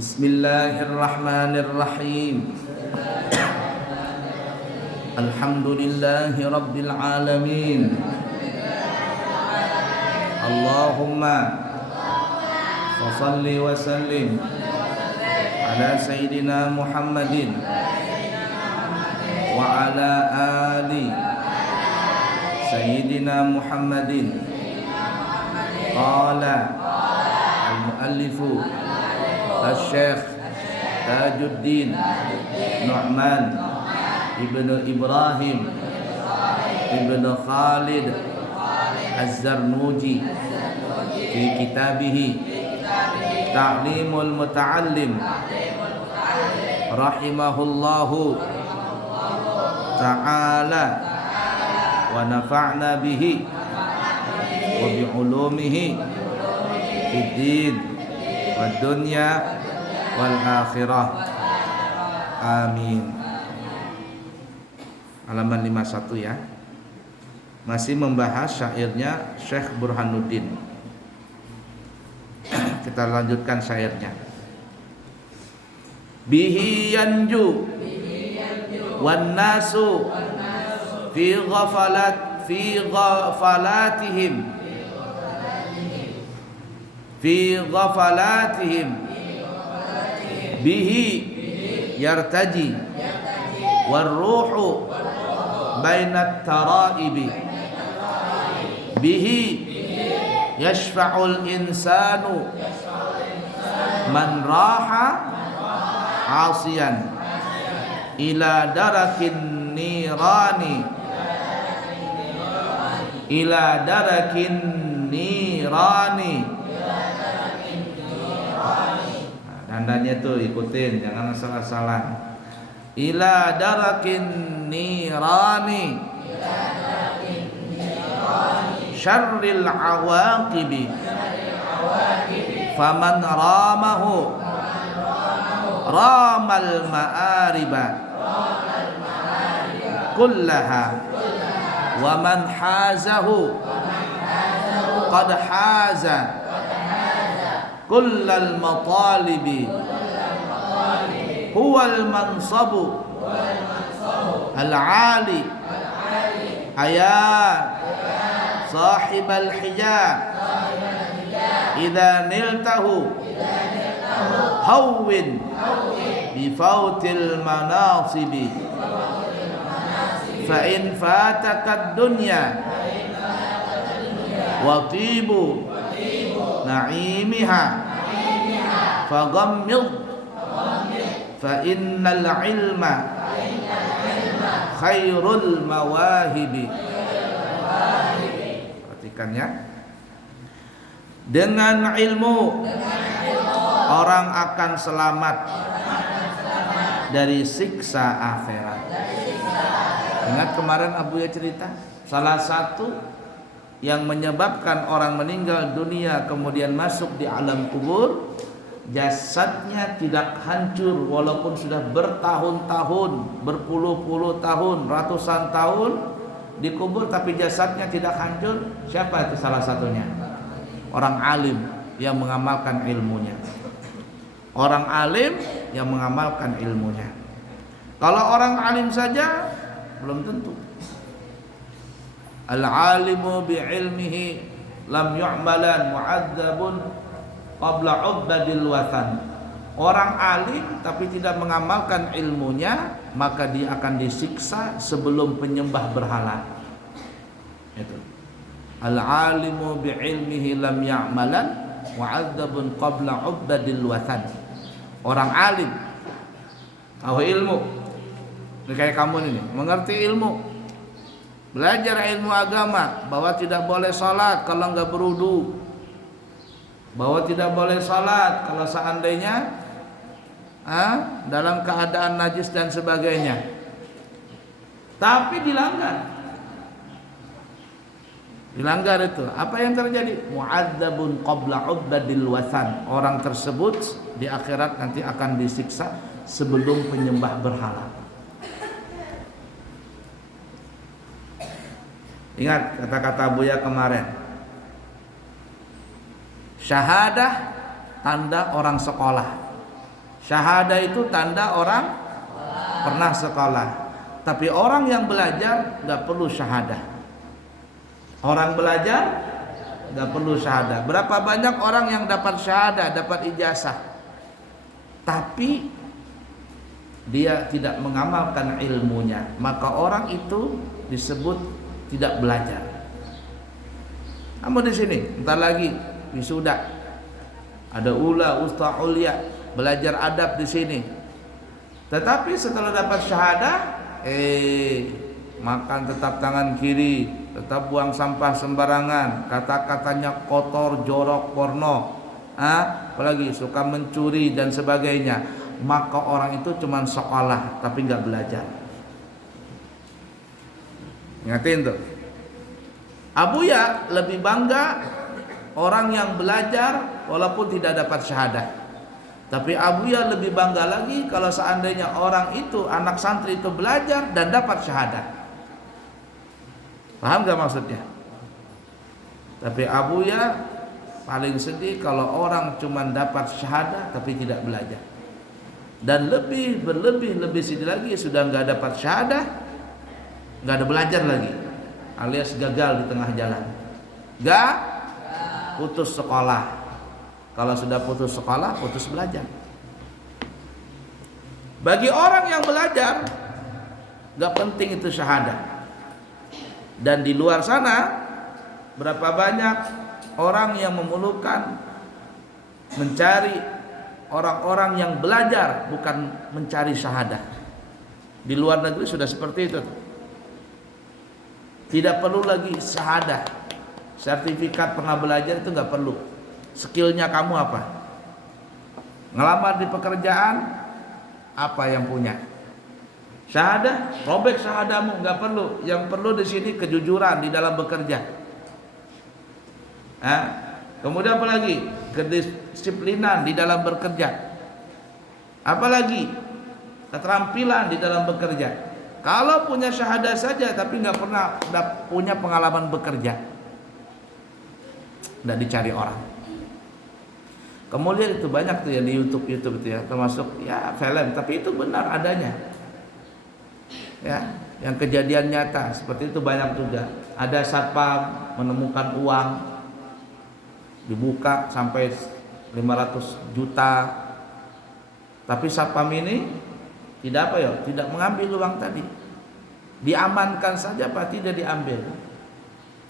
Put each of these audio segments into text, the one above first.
Bismillahirrahmanirrahim. Alhamdulillahi rabbil alamin. Allahumma salli wa sallim ala sayyidina Muhammadin wa ala ali sayyidina Muhammadin. Qala al-muallifu Al-Syekh Tajuddin Nu'man Ibnu Ibrahim Ibnu Khalid Az-Zarnuji fi kitabihi Ta'limul Muta'allim rahimahullahu ta'ala wa nafa'na bihi wa bi'ulumihi fid din wad dunya wal akhirah. Amin. Halaman 51 ya. Masih membahas syairnya Syekh Burhanuddin. Kita lanjutkan syairnya. Bihi yanju wan nasu fi ghafalatihim bihi yartaji warruhu bainat taraibi bihi yashfa'ul insanu man raha asiyan ila darakin nirani Tandanya tuh ikutin, jangan salah-salah. Ila darakin nirani syarril awaqibi faman ramahu ramal ma'ariba kullaha wa man hazahu qad haza kullal matalibi huwal mansabu al-ali aya sahibal hijab idza niltahu hawwin bifautil manasibi fa in fataka dunya wa tibu na'imiha faghammid fa innal ilma khairul mawahibi. Perhatikan ya. Dengan ilmu orang akan selamat dari siksa akhirat. Ingat kemarin Abu ya cerita, salah satu yang menyebabkan orang meninggal dunia kemudian masuk di alam kubur, jasadnya tidak hancur walaupun sudah bertahun-tahun, berpuluh-puluh tahun, ratusan tahun dikubur tapi jasadnya tidak hancur. Siapa itu salah satunya? Orang alim yang mengamalkan ilmunya. Orang alim yang mengamalkan ilmunya. Kalau orang alim saja belum tentu. Al-alimu bi'ilmihi lam yu'malan mu'adzabun qabla ubadil wathan. Orang alim tapi tidak mengamalkan ilmunya, maka dia akan disiksa sebelum penyembah berhala. Itu. Al-alimu bi'ilmihi lam ya'malan mu'adzabun qabla ubadil wathan. Orang alim tahu ilmu. Ini kayak kamu ini, mengerti ilmu. Belajar ilmu agama bahwa tidak boleh salat kalau enggak berwudu, bahwa tidak boleh salat kalau seandainya dalam keadaan najis dan sebagainya. Tapi dilanggar itu. Apa yang terjadi? Mu'adzabun qabla ubadil wathan. Orang tersebut di akhirat nanti akan disiksa sebelum penyembah berhala. Ingat kata-kata Buya kemarin. Syahadah tanda orang sekolah. Syahadah itu tanda orang pernah sekolah. Tapi orang yang belajar nggak perlu syahadah. Orang belajar nggak perlu syahadah. Berapa banyak orang yang dapat syahadah, dapat ijazah, tapi dia tidak mengamalkan ilmunya, maka orang itu disebut tidak belajar. Namun di sini, entar lagi wisuda, ada ula, usta, ulia, belajar adab di sini. Tetapi setelah dapat syahadah, makan tetap tangan kiri, tetap buang sampah sembarangan, kata-katanya kotor, jorok, porno, apalagi suka mencuri dan sebagainya, maka orang itu cuma sekolah tapi nggak belajar. Ingatin tuh, Abuya lebih bangga orang yang belajar walaupun tidak dapat syahadah. Tapi Abuya lebih bangga lagi kalau seandainya orang itu, anak santri itu belajar dan dapat syahadah. Paham gak maksudnya? Tapi Abuya paling sedih kalau orang cuma dapat syahadah tapi tidak belajar. Dan lebih sedih lagi, sudah gak dapat syahadah, gak ada belajar lagi, alias gagal di tengah jalan, gak putus sekolah. Kalau sudah putus sekolah, putus belajar. Bagi orang yang belajar, gak penting itu syahadah. Dan di luar sana, berapa banyak orang yang memulukan mencari orang-orang yang belajar, bukan mencari syahadah. Di luar negeri sudah seperti itu. Tidak perlu lagi syahadah, sertifikat pernah belajar itu gak perlu. Skillnya kamu apa? Ngelamar di pekerjaan, apa yang punya? Syahadah, robek syahadamu, nggak perlu. Yang perlu di sini kejujuran di dalam bekerja. Kemudian apa lagi? Kedisiplinan di dalam bekerja. Apalagi keterampilan di dalam bekerja. Kalau punya syahadah saja tapi nggak pernah punya pengalaman bekerja, nggak dicari orang. Kemudian itu banyak tuh ya di YouTube itu ya, termasuk ya film, tapi itu benar adanya. Ya, yang kejadian nyata seperti itu banyak juga. Ada satpam menemukan uang dibuka sampai 500 juta. Tapi satpam ini tidak tidak mengambil uang tadi. Diamankan saja Pak, tidak diambil.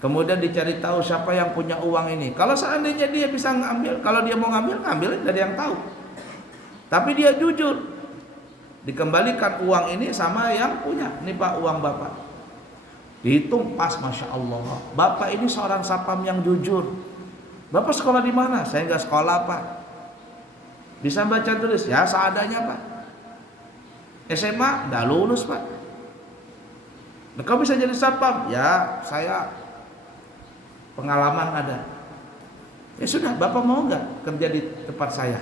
Kemudian dicari tahu siapa yang punya uang ini. Kalau seandainya dia bisa ngambil, kalau dia mau ngambil dari yang tahu. Tapi dia jujur, dikembalikan uang ini sama yang punya. Ini Pak, uang Bapak. Dihitung pas, Masya Allah. Bapak ini seorang satpam yang jujur. Bapak sekolah di mana? Saya nggak sekolah Pak. Bisa baca tulis? Ya seadanya Pak. SMA? Nggak lulus Pak. Nah, kau bisa jadi satpam? Ya saya pengalaman ada. Ya sudah, Bapak mau nggak kerja di tempat saya?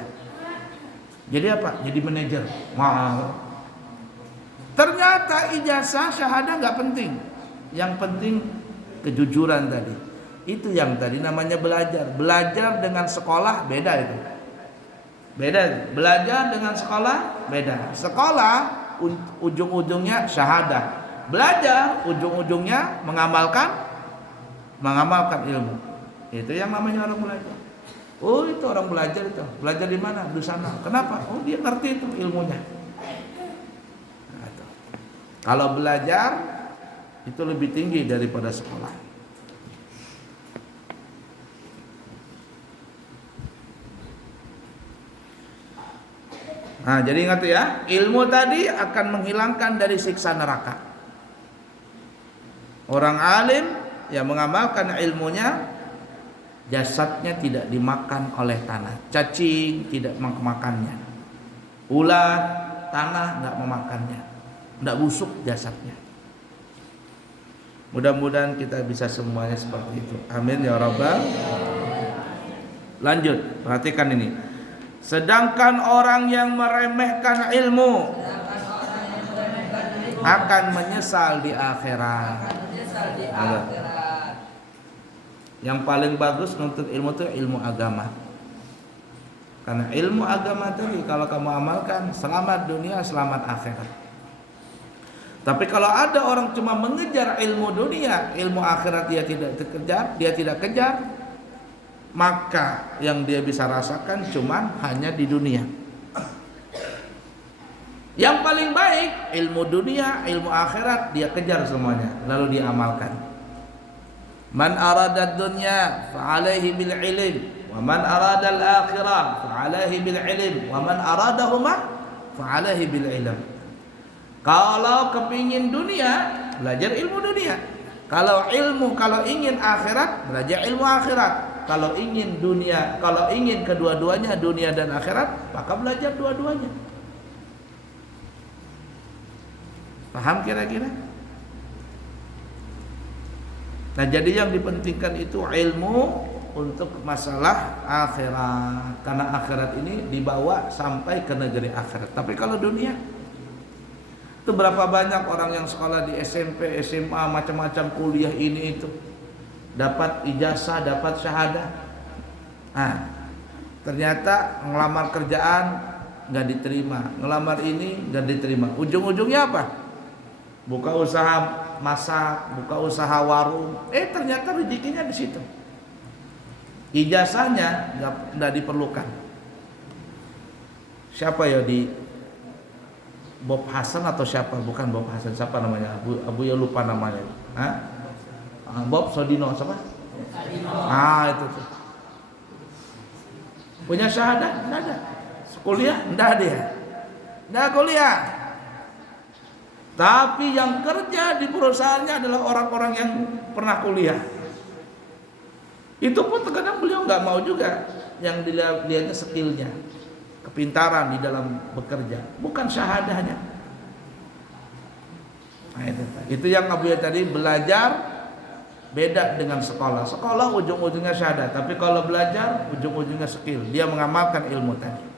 Jadi apa? Jadi manajer. Mau. Ternyata ijazah syahadah nggak penting. Yang penting kejujuran tadi. Itu yang tadi namanya belajar. Belajar dengan sekolah beda itu. Beda. Belajar dengan sekolah beda. Sekolah ujung-ujungnya syahadah. Belajar ujung-ujungnya mengamalkan ilmu. Itu yang namanya orang belajar. Oh, itu orang belajar itu. Belajar di mana? Di sana. Kenapa? Oh, dia ngerti itu ilmunya. Nah, itu. Kalau belajar itu lebih tinggi daripada sekolah. Nah, jadi ingat ya, ilmu tadi akan menghilangkan dari siksa neraka. Orang alim yang mengamalkan ilmunya, jasadnya tidak dimakan oleh tanah. Cacing tidak memakannya. Ulat, tanah enggak memakannya. Enggak busuk jasadnya. Mudah-mudahan kita bisa semuanya seperti itu. Amin ya rabbal. Lanjut, perhatikan ini. Sedangkan orang yang meremehkan ilmu akan menyesal di akhirat. Yang paling bagus menuntut ilmu itu ilmu agama. Karena ilmu agama tadi kalau kamu amalkan selamat dunia, selamat akhirat. Tapi kalau ada orang cuma mengejar ilmu dunia, ilmu akhirat dia tidak kejar, maka yang dia bisa rasakan cuma hanya di dunia. Yang paling baik ilmu dunia, ilmu akhirat dia kejar semuanya, lalu dia amalkan. Man arada dunya fa alaihi bil ilm, wa man arada al akhirah fa alaihi bil ilm, wa man aradahuma fa alaihi bil ilm. Kalau kepingin dunia, belajar ilmu dunia. Kalau ingin akhirat, belajar ilmu akhirat. Kalau ingin dunia, kalau ingin kedua-duanya, dunia dan akhirat, maka belajar dua-duanya. Paham kira-kira? Nah, jadi yang dipentingkan itu ilmu untuk masalah akhirat. Karena akhirat ini dibawa sampai ke negeri akhirat. Tapi kalau dunia, itu berapa banyak orang yang sekolah di SMP, SMA, macam-macam kuliah ini itu, dapat ijazah, dapat syahadah. Nah, ternyata ngelamar kerjaan nggak diterima, ngelamar ini nggak diterima. Ujung-ujungnya apa? Buka usaha masak, buka usaha warung. Ternyata rezekinya di situ. Ijazahnya nggak diperlukan. Siapa ya di Bob Hasan atau siapa? Bukan Bob Hasan, siapa namanya? Abu ya lupa namanya. Bob Sodino siapa? Itu tuh. Punya syahadah? Enggak ada. Kuliah? Enggak ada ya. Enggak kuliah. Tapi yang kerja di perusahaannya adalah orang-orang yang pernah kuliah. Itu pun terkadang beliau nggak mau juga. Yang dilihatnya skillnya, kepintaran di dalam bekerja, bukan syahadahnya. Nah, itu yang Abu ya tadi belajar beda dengan sekolah. Sekolah ujung-ujungnya syahadah, tapi kalau belajar ujung-ujungnya skill. Dia mengamalkan ilmu tadi.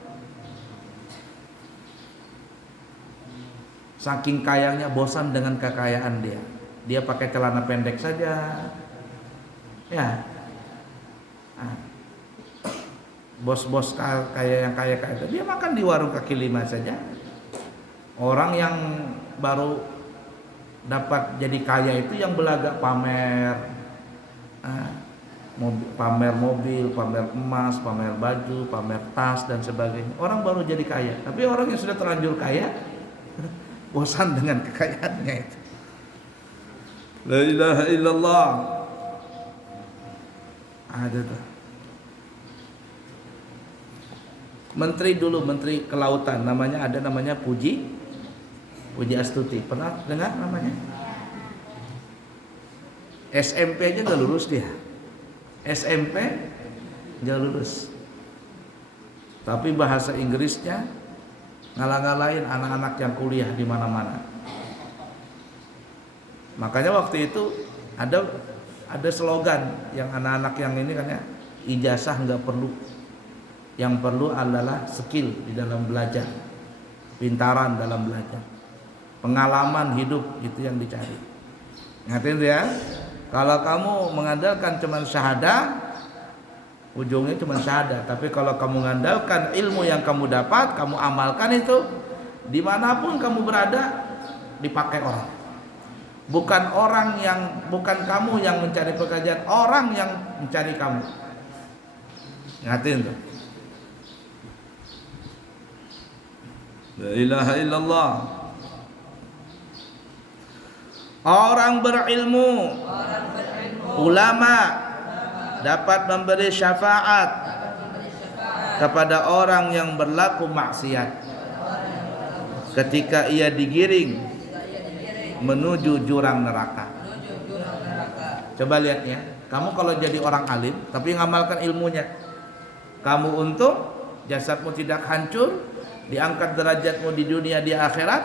Saking kayanya bosan dengan kekayaan dia. Dia pakai celana pendek saja. Ya. Bos-bos kaya yang kaya dia makan di warung kaki lima saja. Orang yang baru dapat jadi kaya itu yang belagak pamer, pamer mobil, pamer emas, pamer baju, pamer tas dan sebagainya. Orang baru jadi kaya. Tapi orang yang sudah terlanjur kaya bosan dengan kekayaannya itu. La ilaha illallah. Ada tuh. Menteri kelautan namanya Puji Astuti. Pernah dengar namanya? SMP aja nggak lulus dia. SMP nggak lulus. Tapi bahasa Inggrisnya ngalah-ngalahin anak-anak yang kuliah di mana-mana. Makanya waktu itu ada slogan yang anak-anak yang ini kan ya, ijazah nggak perlu. Yang perlu adalah skill di dalam belajar, pintaran dalam belajar, pengalaman hidup itu yang dicari. Ingatin ya, kalau kamu mengandalkan cuma syahadah, ujungnya cuma syahadah. Tapi kalau kamu mengandalkan ilmu yang kamu dapat, kamu amalkan itu, dimanapun kamu berada, dipakai orang. Bukan kamu yang mencari pekerjaan, orang yang mencari kamu. Ingatin tuh. La ilaha illallah. Orang berilmu, ulama dapat memberi syafaat kepada orang yang berlaku maksiat ketika ia digiring menuju jurang neraka. Coba lihat ya, kamu kalau jadi orang alim tapi ngamalkan ilmunya, kamu untung, jasadmu tidak hancur, diangkat derajatmu di dunia, di akhirat,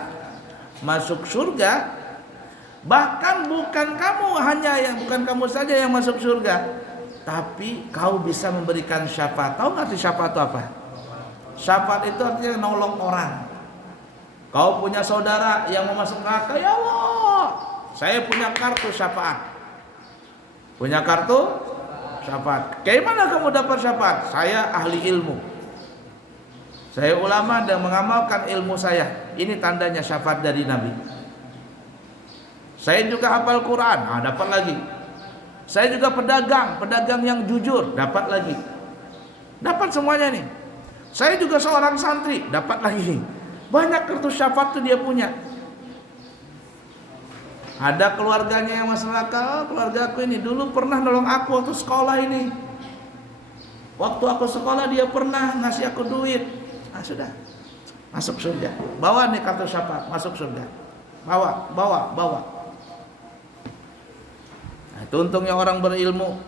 masuk surga. Bahkan bukan kamu saja yang masuk surga, tapi kau bisa memberikan syafaat. Tahu nggak syafaat itu apa? Syafaat itu artinya nolong orang. Kau punya saudara yang mau masuk neraka, ya Allah, saya punya kartu syafaat. Punya kartu syafaat. Kayak mana kamu dapat syafaat? Saya ahli ilmu. Saya ulama dan mengamalkan ilmu saya. Ini tandanya syafaat dari Nabi. Saya juga hafal Quran, dapat lagi. Saya juga pedagang yang jujur, dapat lagi. Dapat semuanya nih. Saya juga seorang santri, dapat lagi. Banyak kartu syafaat tuh dia punya. Ada keluarganya yang masyarakat, keluarga aku ini dulu pernah nolong aku waktu sekolah ini. Waktu aku sekolah dia pernah ngasih aku duit. Sudah, masuk surga. Bawa nih kartu syafaat, masuk surga. Bawa. Nah, itu untungnya orang berilmu.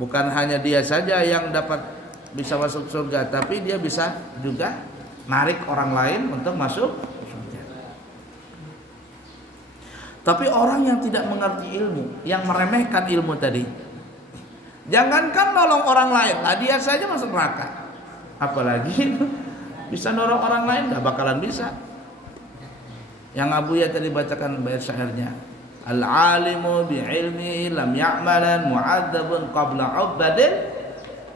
Bukan hanya dia saja yang dapat bisa masuk surga, tapi dia bisa juga narik orang lain untuk masuk surga. Tapi orang yang tidak mengerti ilmu, yang meremehkan ilmu tadi, jangankan nolong orang lain, dia saja masuk neraka. Apalagi bisa nolong orang lain, gak bakalan bisa. Yang Abuya tadi bacakan bait syairnya, al-alimu bi'ilmihi lam ya'malan mu'adzabun qabla 'ubadil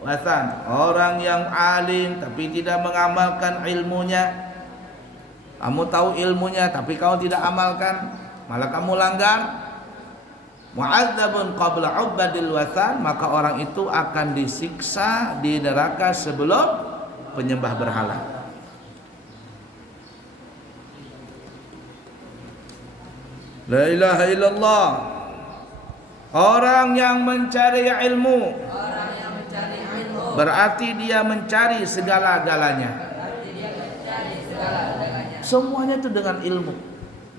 wasan. Orang yang alim tapi tidak mengamalkan ilmunya. Kamu tahu ilmunya tapi kamu tidak amalkan, malah kamu langgar. Mu'adzabun qabla 'ubadil wasan, maka orang itu akan disiksa di neraka sebelum penyembah berhala. La ilaha illallah. Orang yang mencari ilmu, berarti dia mencari segala-galanya. Semuanya itu dengan ilmu.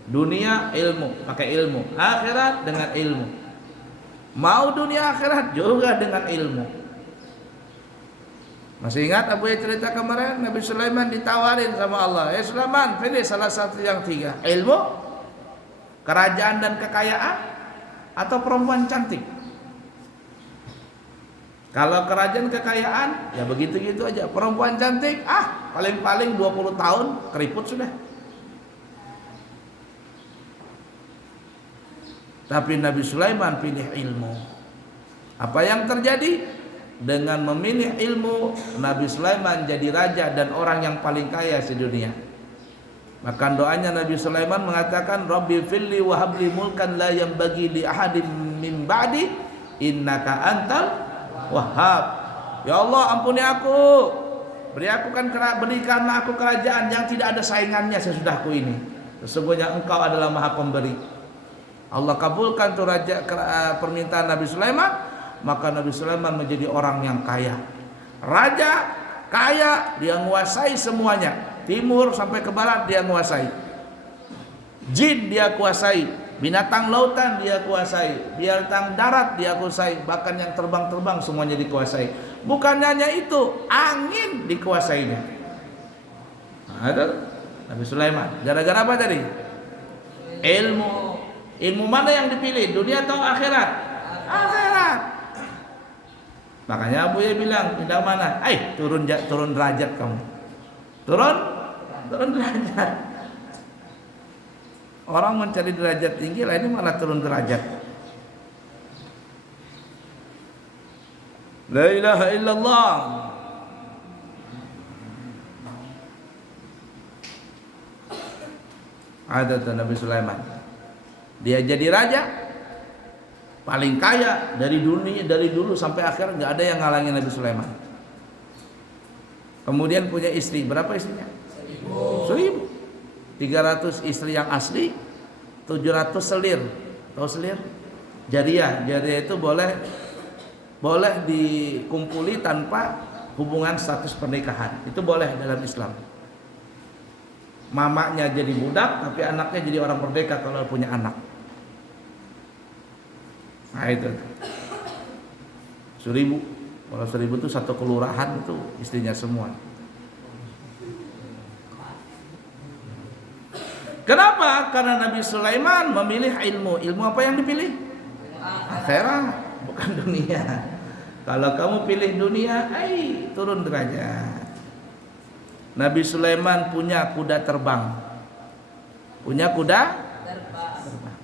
Dunia ilmu, pakai ilmu. Akhirat dengan ilmu. Mau dunia akhirat juga dengan ilmu. Masih ingat Abu ya cerita kemarin, Nabi Sulaiman ditawarin sama Allah, Sulaiman pilih salah satu yang 3, ilmu, kerajaan dan kekayaan, atau perempuan cantik. Kalau kerajaan kekayaan ya begitu-gitu aja. Perempuan cantik paling-paling 20 tahun keriput sudah. Tapi Nabi Sulaiman pilih ilmu. Apa yang terjadi? Dengan memilih ilmu, Nabi Sulaiman jadi raja dan orang yang paling kaya sedunia. Maka doanya Nabi Sulaiman mengatakan, Rabbi filli wa habli mulkan la yanbaghi li ahadin min ba'di innaka antal wahhab. Ya Allah, ampuni aku. Berikanlah aku kerajaan yang tidak ada saingannya sesudahku ini. Sesungguhnya Engkau adalah Maha Pemberi. Allah kabulkan tuh permintaan Nabi Sulaiman. Maka Nabi Sulaiman menjadi orang yang kaya. Raja kaya, dia menguasai semuanya. Timur sampai ke barat dia menguasai. Jin dia kuasai, binatang lautan dia kuasai, binatang darat dia kuasai, bahkan yang terbang-terbang semuanya dikuasai. Bukan hanya itu, angin dikuasainya. Ada Nabi Sulaiman. Gara-gara apa tadi? Ilmu. Ilmu mana yang dipilih? Dunia atau akhirat? Akhirat. Makanya Abu ya bilang, pindah mana? Turun derajat kamu. Turun derajat. Orang mencari derajat tinggi lah, ini malah turun derajat. La ilaha illallah. Ada Nabi Sulaiman. Dia jadi raja paling kaya dari dunia, dari dulu sampai akhir nggak ada yang ngalangin Nabi Sulaiman. Kemudian punya istri, berapa istrinya? 1.000. 300 istri yang asli, 700 selir. Tahu selir? Jariah itu boleh dikumpuli tanpa hubungan status pernikahan. Itu boleh dalam Islam. Mamanya jadi budak, tapi anaknya jadi orang merdeka kalau punya anak. Nah itu 1.000. Kalau 1.000 itu satu kelurahan itu istrinya semua. Kenapa? Karena Nabi Sulaiman memilih ilmu. Ilmu apa yang dipilih? Akhirat, bukan dunia. Kalau kamu pilih dunia, turun derajat. Nabi Sulaiman punya kuda terbang. Punya kuda terbang.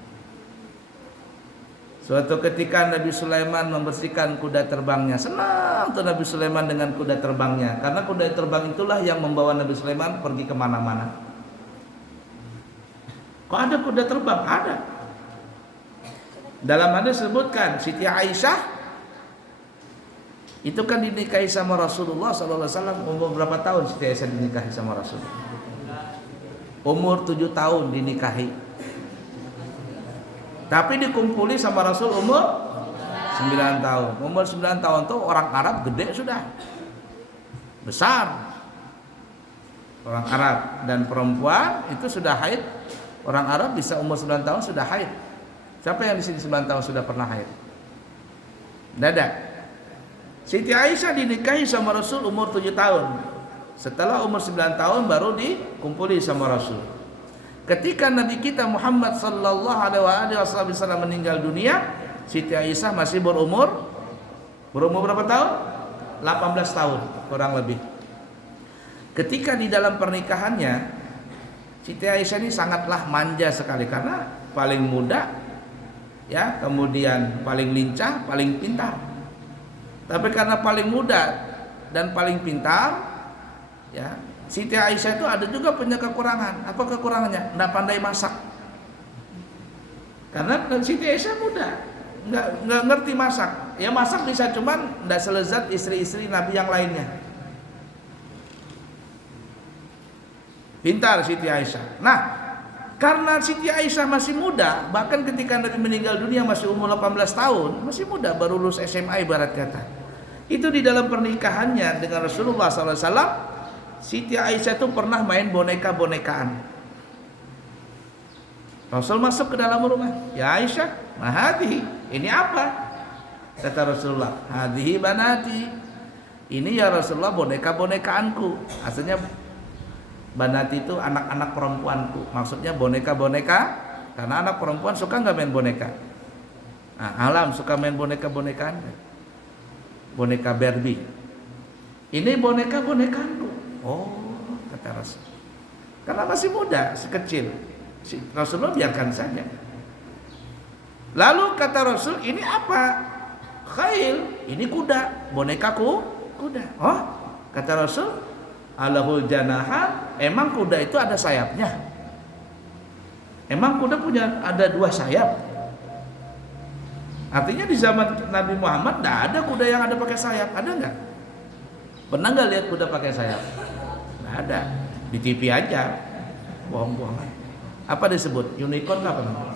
Suatu ketika Nabi Sulaiman membersihkan kuda terbangnya. Senang tuh Nabi Sulaiman dengan kuda terbangnya, karena kuda terbang itulah yang membawa Nabi Sulaiman pergi kemana-mana. Kok ada kuda terbang? Ada. Dalam hadis disebutkan Siti Aisyah itu kan dinikahi sama Rasulullah SAW. Umur berapa tahun Siti Aisyah dinikahi sama Rasul? Umur 7 tahun dinikahi. Tapi dikumpuli sama Rasul umur 9 tahun. Umur 9 tahun tuh orang Arab gede sudah, besar. Orang Arab dan perempuan itu sudah haid. Orang Arab bisa umur 9 tahun sudah haid. Siapa yang di sini 9 tahun sudah pernah haid? Tidak. Siti Aisyah dinikahi sama Rasul umur 7 tahun. Setelah umur 9 tahun baru dikumpuli sama Rasul. Ketika Nabi kita Muhammad sallallahu alaihi wasallam meninggal dunia, Siti Aisyah masih berumur berapa tahun? 18 tahun kurang lebih. Ketika di dalam pernikahannya, Siti Aisyah ini sangatlah manja sekali karena paling muda, ya, kemudian paling lincah, paling pintar. Tapi karena paling muda dan paling pintar, ya, Siti Aisyah itu ada juga punya kekurangan. Apa kekurangannya? Nggak pandai masak. Karena Siti Aisyah muda, nggak ngerti masak. Ya masak bisa, cuman nggak selezat istri-istri Nabi yang lainnya. Pintar Siti Aisyah. Nah, karena Siti Aisyah masih muda, bahkan ketika Nabi meninggal dunia masih umur 18 tahun, masih muda, baru lulus SMA ibarat kata. Itu di dalam pernikahannya dengan Rasulullah SAW. Siti Aisyah itu pernah main boneka-bonekaan. Rasul masuk ke dalam rumah. Ya Aisyah, mahadhi, ini apa? Kata Rasulullah, hadhihi banati. Ini ya Rasulullah boneka-bonekaanku. Aslinya banati itu anak-anak perempuanku. Maksudnya boneka-boneka, karena anak perempuan suka nggak main boneka. Nah, Alam suka main boneka-bonekaan. Boneka Barbie. Ini boneka-bonekaanku. Oh, kata Rasul. Karena masih muda, sekecil. Rasulullah biarkan saja. Lalu kata Rasul, ini apa? Khail, ini kuda, bonekaku, kuda. Oh, kata Rasul, alahul janaha, emang kuda itu ada sayapnya? Emang kuda punya ada 2 sayap? Artinya di zaman Nabi Muhammad tidak ada kuda yang ada pakai sayap, ada nggak? Pernah nggak lihat kuda pakai sayap? Nggak ada, di TV aja, bohong-bohongan. Apa disebut? Unicorn apa namanya?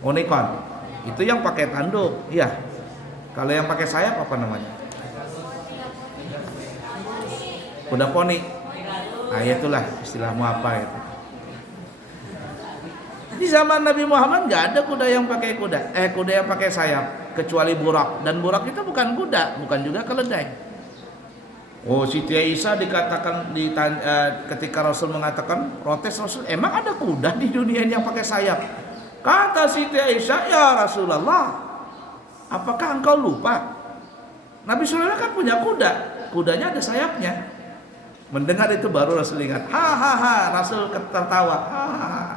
Unicorn. Itu yang pakai tanduk, iya. Kalau yang pakai sayap apa namanya? Kuda poni. Nah, itulah istilahmu apa itu. Di zaman Nabi Muhammad nggak ada kuda yang pakai kuda yang pakai sayap, kecuali burak. Dan burak itu bukan kuda, bukan juga keledai. Oh, Siti Aisyah dikatakan ketika Rasul mengatakan, protes Rasul, emang ada kuda di dunia ini yang pakai sayap? Kata Siti Aisyah, ya Rasulullah, apakah engkau lupa? Nabi Sulaiman kan punya kuda, kudanya ada sayapnya. Mendengar itu baru Rasul ingat, Rasul tertawa,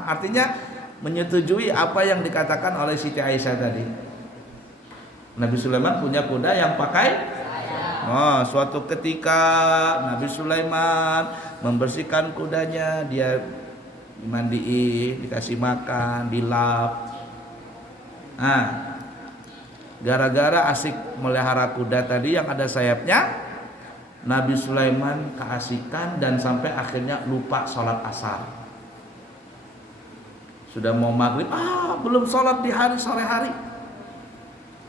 artinya menyetujui apa yang dikatakan oleh Siti Aisyah tadi. Nabi Sulaiman punya kuda yang pakai. Oh, suatu ketika Nabi Sulaiman membersihkan kudanya, dia dimandiin, dikasih makan, dilap. Nah, gara-gara asik melihara kuda tadi yang ada sayapnya, Nabi Sulaiman keasikan dan sampai akhirnya lupa sholat asar. Sudah mau maghrib, belum sholat di sore hari.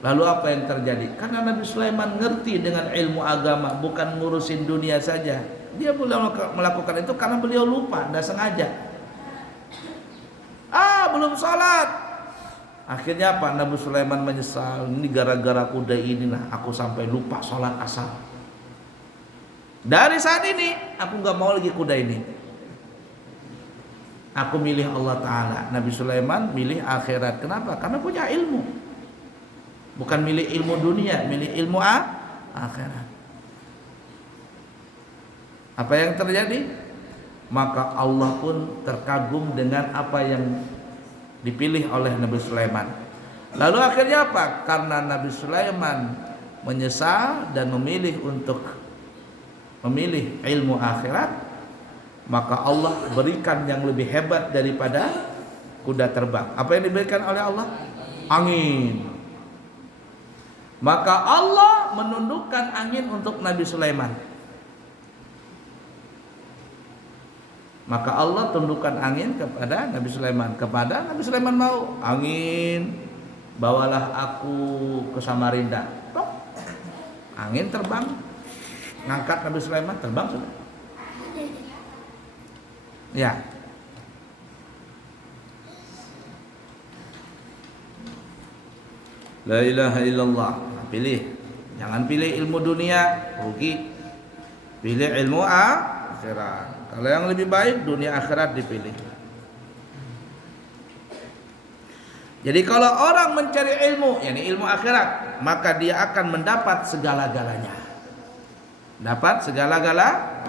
Lalu apa yang terjadi? Karena Nabi Sulaiman ngerti dengan ilmu agama, bukan ngurusin dunia saja. Dia boleh melakukan itu karena beliau lupa, tidak sengaja. Belum sholat. Akhirnya apa? Nabi Sulaiman menyesal. Ini gara-gara kuda ini lah aku sampai lupa sholat asar. Dari saat ini aku nggak mau lagi kuda ini. Aku milih Allah Ta'ala. Nabi Sulaiman milih akhirat. Kenapa? Karena punya ilmu. Bukan milih ilmu dunia, milih ilmu akhirat. Apa yang terjadi? Maka Allah pun terkagum dengan apa yang dipilih oleh Nabi Sulaiman. Lalu akhirnya apa? Karena Nabi Sulaiman menyesal dan memilih ilmu akhirat, maka Allah berikan yang lebih hebat daripada kuda terbang. Apa yang diberikan oleh Allah? Angin. Maka Allah menundukkan angin untuk Nabi Sulaiman. Maka Allah tundukkan angin kepada Nabi Sulaiman. Kepada Nabi Sulaiman mau, angin bawalah aku ke Samarinda. Tok. Angin terbang, ngangkat Nabi Sulaiman, terbang sudah. Ya. La ilaha illallah. Pilih. Jangan pilih ilmu dunia, rugi. Pilih ilmu akhirat. Kalau yang lebih baik dunia akhirat dipilih. Jadi kalau orang mencari ilmu, yakni ilmu akhirat, maka dia akan mendapat segala-galanya. Dapat segala-galanya.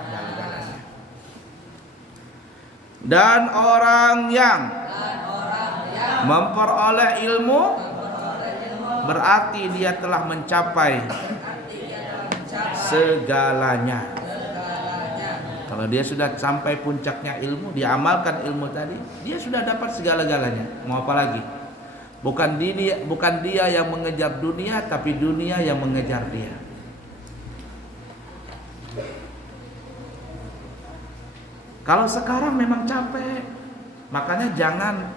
Dan orang yang memperoleh ilmu berarti dia telah mencapai segalanya. Kalau dia sudah sampai puncaknya ilmu, dia amalkan ilmu tadi, dia sudah dapat segala-galanya. Mau apa lagi? Bukan dia yang mengejar dunia, tapi dunia yang mengejar dia. Kalau sekarang memang capek, makanya jangan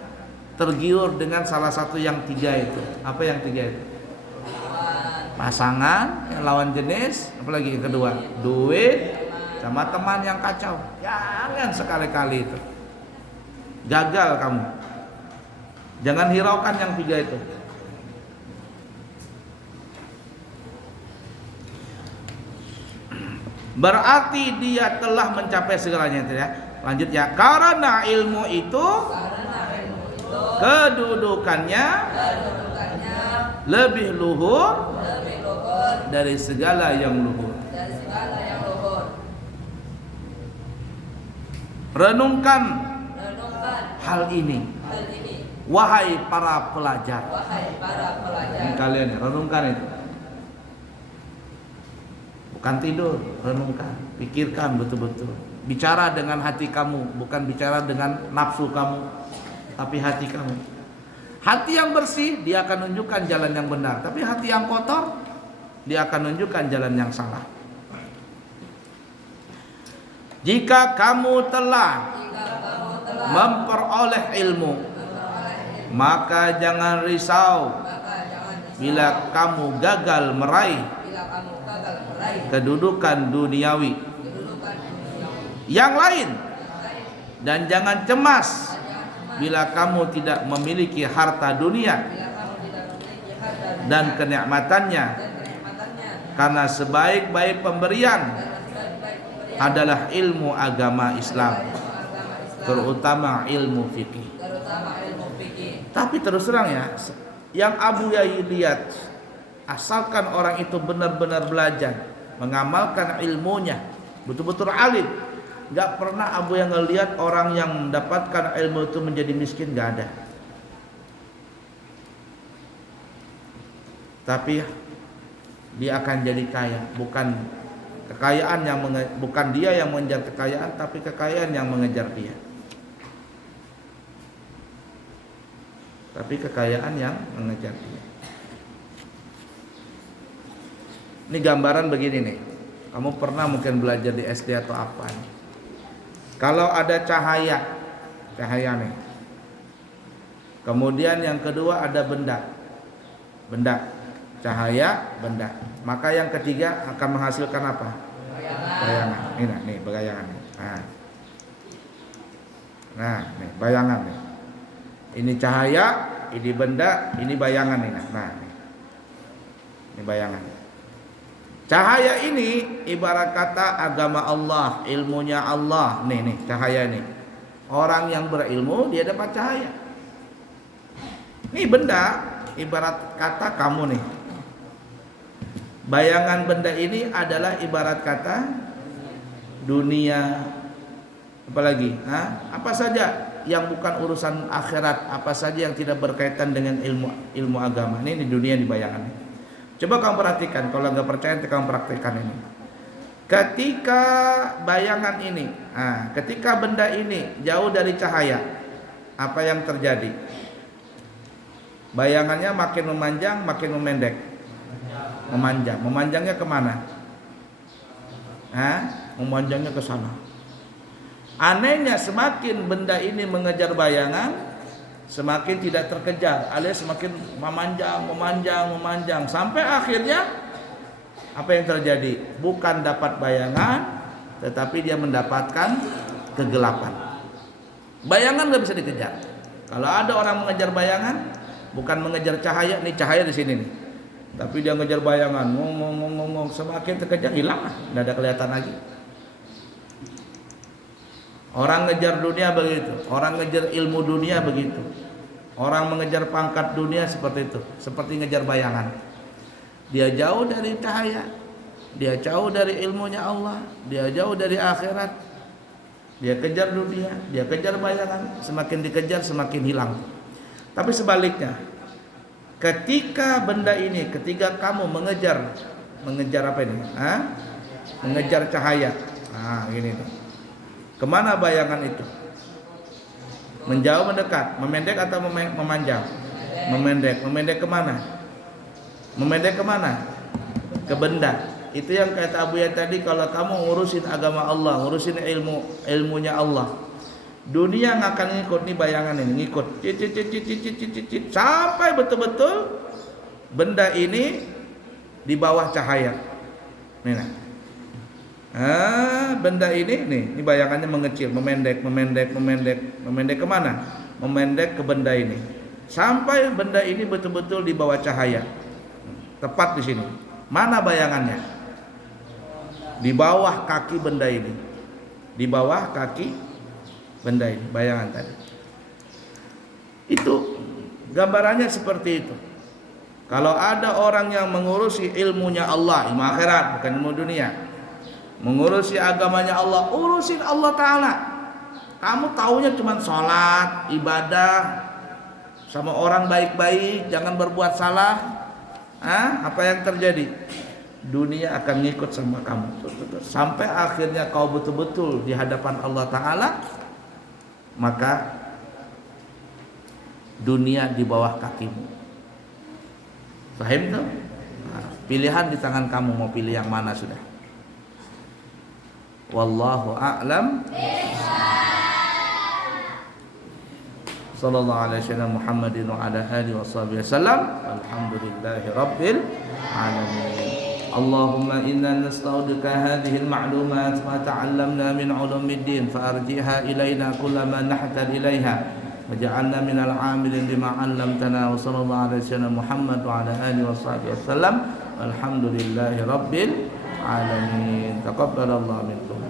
tergiur dengan salah satu yang tiga itu. Apa yang tiga itu? Pasangan, yang lawan jenis, apalagi yang kedua, duit, sama teman yang kacau. Jangan sekali-kali itu. Gagal kamu. Jangan hiraukan yang tiga itu. Berarti dia telah mencapai segalanya itu ya. Lanjut ya. Karena ilmu itu kedudukannya lebih luhur dari segala yang luhur. Renungkan hal ini, wahai para pelajar. Ini kalian ya, renungkan itu. Bukan tidur, renungkan, pikirkan betul-betul. Bicara dengan hati kamu, bukan bicara dengan nafsu kamu, tapi hati kamu. Hati yang bersih, dia akan tunjukkan jalan yang benar. Tapi hati yang kotor, dia akan tunjukkan jalan yang salah. Jika kamu telah memperoleh ilmu, maka jangan risau bila kamu gagal meraih kedudukan duniawi yang lain, dan jangan cemas bila kamu tidak memiliki harta dunia dan kenikmatannya, karena sebaik-baik pemberian adalah ilmu agama Islam, terutama ilmu fikih. Tapi terus terang ya, yang Abu Yahya lihat, asalkan orang itu benar-benar belajar, mengamalkan ilmunya, betul-betul alim, gak pernah Abu yang ngelihat orang yang mendapatkan ilmu itu menjadi miskin, gak ada. Tapi dia akan jadi kaya, bukan kekayaan bukan dia yang mengejar kekayaan, tapi kekayaan yang mengejar dia. Tapi kekayaan yang mengejar dia. Ini gambaran begini nih. Kamu pernah mungkin belajar di SD atau apa nih. Kalau ada cahaya nih. Kemudian yang kedua ada benda. Cahaya, benda. Maka yang ketiga akan menghasilkan apa? Bayangan. Ini nih, bayangan. Nah, nih bayangan nih. Ini cahaya, ini benda, ini bayangan nih. Nah, nih. Ini bayangan. Cahaya ini ibarat kata agama Allah, ilmunya Allah. Nih cahaya nih. Orang yang berilmu dia dapat cahaya. Ini benda ibarat kata kamu nih. Bayangan benda ini adalah ibarat kata dunia. Apalagi? Apa saja? yang bukan urusan akhirat, apa saja yang tidak berkaitan dengan ilmu agama. Ini di dunia di bayangan. Coba kamu perhatikan, kalau nggak percaya kamu praktekkan ini. Ketika bayangan ini, ketika benda ini jauh dari cahaya, apa yang terjadi? Bayangannya makin memanjang, makin memendek. Memanjang. Memanjangnya kemana? Memanjangnya ke sana. Anehnya semakin benda ini mengejar bayangan, semakin tidak terkejar, alias semakin memanjang sampai akhirnya apa yang terjadi? Bukan dapat bayangan, tetapi dia mendapatkan kegelapan. Bayangan nggak bisa dikejar. Kalau ada orang mengejar bayangan, bukan mengejar cahaya, nih cahaya di sini nih, tapi dia mengejar bayangan, ngomong, semakin terkejar hilang, nggak ada kelihatan lagi. Orang ngejar dunia begitu, orang ngejar ilmu dunia begitu, orang mengejar pangkat dunia seperti itu, seperti ngejar bayangan. Dia jauh dari cahaya, dia jauh dari ilmunya Allah, dia jauh dari akhirat. Dia kejar dunia, dia kejar bayangan, semakin dikejar semakin hilang. Tapi sebaliknya, ketika benda ini, ketika kamu mengejar apa ini? Mengejar cahaya. Gini nih. Kemana bayangan itu? Menjauh, mendekat, memendek atau memanjang? Memendek kemana? Memendek kemana? Ke benda. Itu yang kata Abu Ya tadi, kalau kamu ngurusin agama Allah, ngurusin ilmunya Allah, dunia nggak akan ngikut nih bayangan ini, ngikut sampai betul-betul benda ini di bawah cahaya. Benda ini bayangannya mengecil, memendek kemana? Memendek ke benda ini, sampai benda ini betul-betul di bawah cahaya. Tepat di sini. Mana bayangannya? Di bawah kaki benda ini. Di bawah kaki benda ini, bayangan tadi. Itu gambarannya seperti itu. Kalau ada orang yang mengurusi ilmunya Allah, ilmu akhirat bukan ilmu dunia, mengurusi agamanya Allah, urusin Allah Ta'ala. Kamu taunya cuma sholat, ibadah, sama orang baik-baik, jangan berbuat salah. Apa yang terjadi? Dunia akan ngikut sama kamu sampai akhirnya kau betul-betul di hadapan Allah Ta'ala, maka dunia di bawah kakimu. Paham tuh? Pilihan di tangan kamu, mau pilih yang mana sudah. Wallahu a'lam. Sallallahu alaihi wasallam Muhammadin wa ala alihi wasallam. Alhamdulillahi rabbil alamin. Allahumma inna nasta'uduka hadhihi al-ma'lumat ma ta'allamna min 'ulumiddin fa'arji'ha ilayna kullama nahtaj ilayha waj'alna minal 'amilin bima 'allamtana wa sallallahu alaihi wasallam Muhammad wa ala alihi wasallam. Alhamdulillahi rabbil alamin. Taqabbalallahu minkum.